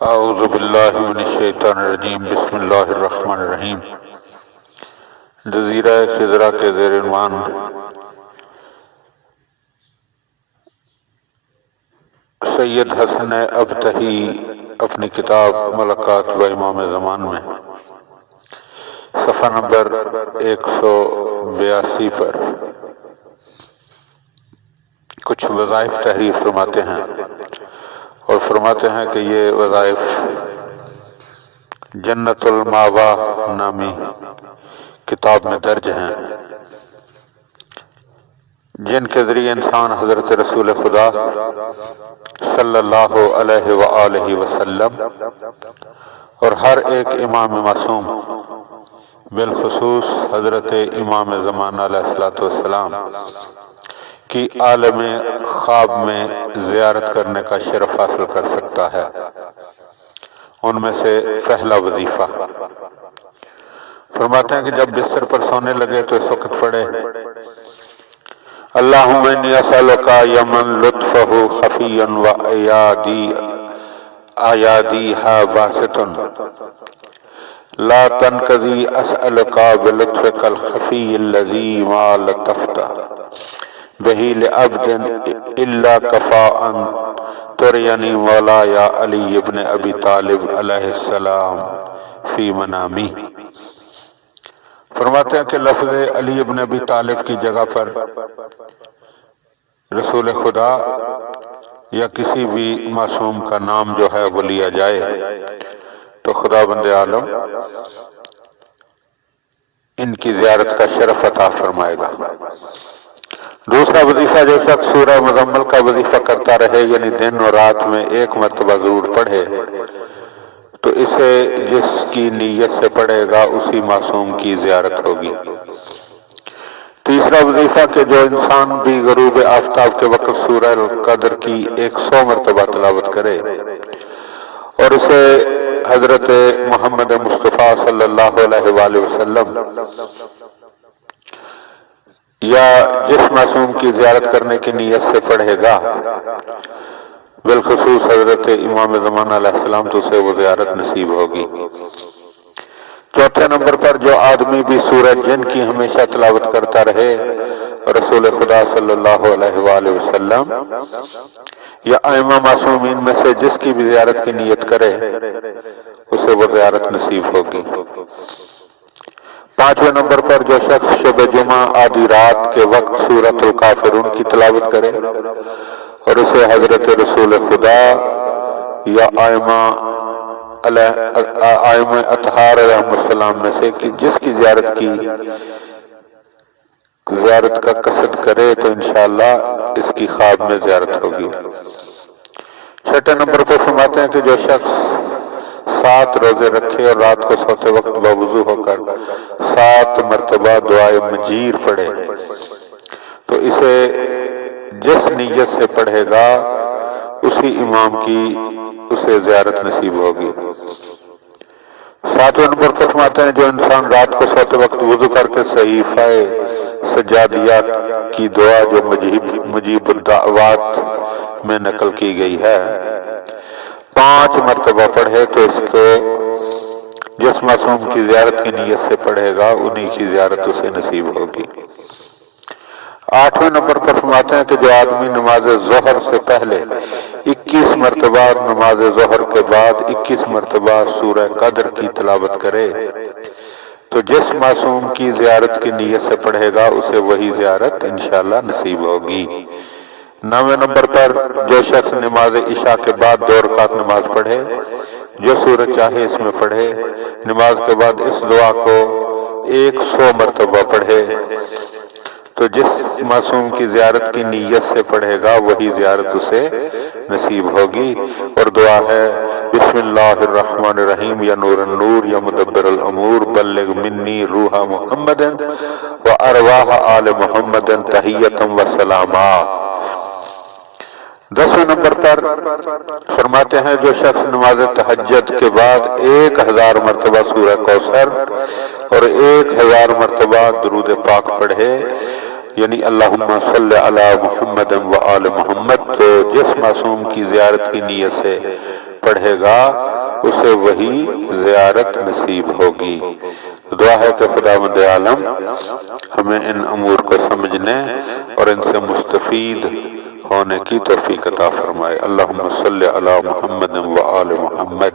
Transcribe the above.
اعوذ باللہ من الشیطان الرجیم بسم اللہ الرحمن الرحیم۔ جزیرہ خضرہ کے زیر عنوان سید حسن ابتہی اپنی کتاب ملکات و امام زمان میں صفحہ نمبر 182 پر کچھ وظائف تحریر فرماتے ہیں اور فرماتے ہیں کہ یہ وظائف جنت الماوا نامی کتاب میں درج ہیں، جن کے ذریعے انسان حضرت رسول خدا صلی اللہ علیہ وآلہ وسلم اور ہر ایک امام معصوم بالخصوص حضرت امام زمان علیہ السلام کی عالم خواب میں زیارت کرنے کا شرف حاصل کر سکتا ہے۔ ان میں سے پہلا وظیفہ فرماتے ہیں کہ جب بستر پر سونے لگے تو اس وقت پڑھے اللہم انی اسألک یمن لطفہ خفیا و ایادیہا باسط لا تنقضی اسألک بلطفک الخفی الذی ما لطفت بہی لعبد الا کفاء ترینی مولایا علی ابن ابی طالب علیہ السلام فی منامی۔ فرماتے ہیں کہ لفظ علی ابن ابی طالب کی جگہ پر رسول خدا یا کسی بھی معصوم کا نام جو ہے وہ لیا جائے تو خدا بند عالم ان کی زیارت کا شرف عطا فرمائے گا۔ دوسرا وظیفہ جو شخص سورہ مزمل کا وظیفہ کرتا رہے یعنی دن اور رات میں ایک مرتبہ ضرور پڑھے تو اسے جس کی نیت سے پڑھے گا اسی معصوم کی زیارت ہوگی۔ تیسرا وظیفہ کہ جو انسان بھی غروب آفتاب کے وقت سورہ القدر کی 100 مرتبہ تلاوت کرے اور اسے حضرت محمد مصطفیٰ صلی اللہ علیہ وآلہ وسلم یا جس معصوم کی زیارت کرنے کی نیت سے پڑھے گا بالخصوص حضرت امام زمان علیہ السلام تو اسے وہ زیارت نصیب ہوگی۔ چوتھے نمبر پر جو آدمی بھی سورہ جن کی ہمیشہ تلاوت کرتا رہے رسول خدا صلی اللہ علیہ وآلہ وسلم یا ائمہ معصومین میں سے جس کی بھی زیارت کی نیت کرے اسے وہ زیارت نصیب ہوگی۔ پانچویں نمبر پر جو شخص شب جمعہ آدھی رات کے وقت سورۃ الکافرون کی تلاوت کرے اور اسے حضرت رسول خدا یا ائمہ اطہار علیہ السلام میں سے جس کی زیارت کا قصد کرے تو انشاءاللہ اس کی خواب میں زیارت ہوگی۔ چھٹے نمبر پر فرماتے ہیں کہ جو شخص 7 روزے رکھے اور رات کو سوتے وقت باوضو ہو کر 7 مرتبہ دعائے مجیر پڑھے تو اسے جس نیت سے پڑھے گا اسی امام کی اسے زیارت نصیب ہوگی۔ 7ویں نمبر پر فرماتے ہیں جو انسان رات کو سوتے وقت وضو کر کے صحیفہ سجادیہ کی دعا جو مجیب الدعوات میں نقل کی گئی ہے 5 مرتبہ پڑھے تو اس کو جس معصوم کی زیارت کی نیت سے پڑھے گا انہی کی زیارت اسے نصیب ہوگی۔ 8ویں نمبر پر فرماتے ہیں کہ جو آدمی نماز ظہر سے پہلے 21 مرتبہ اور نماز ظہر کے بعد 21 مرتبہ سورہ قدر کی تلاوت کرے تو جس معصوم کی زیارت کی نیت سے پڑھے گا اسے وہی زیارت انشاءاللہ نصیب ہوگی۔ 9ویں نمبر پر جو شخص نماز عشاء کے بعد 2 رکعت نماز پڑھے جو سورت چاہے اس میں پڑھے نماز کے بعد اس دعا کو 100 مرتبہ پڑھے تو جس معصوم کی زیارت کی نیت سے پڑھے گا وہی زیارت اسے نصیب ہوگی۔ اور دعا ہے بسم اللہ الرحمن الرحیم یا نور النور یا مدبر الامور بلغ منی روح محمد و ارواح آل محمد تحیتا و سلاما۔ 10ویں نمبر پر فرماتے ہیں جو شخص نماز تہجد کے بعد 1000 مرتبہ سورہ کوثر اور 1000 مرتبہ درود پاک پڑھے یعنی اللہم صلی علی محمد و آل محمد تو جس معصوم کی زیارت کی نیت سے پڑھے گا اسے وہی زیارت نصیب ہوگی۔ دعا ہے کہ خداوند عالم ہمیں ان امور کو سمجھنے اور ان سے مستفید ہونے کی توفیق عطا فرمائے۔ اللہم صلی علی محمد و آل محمد۔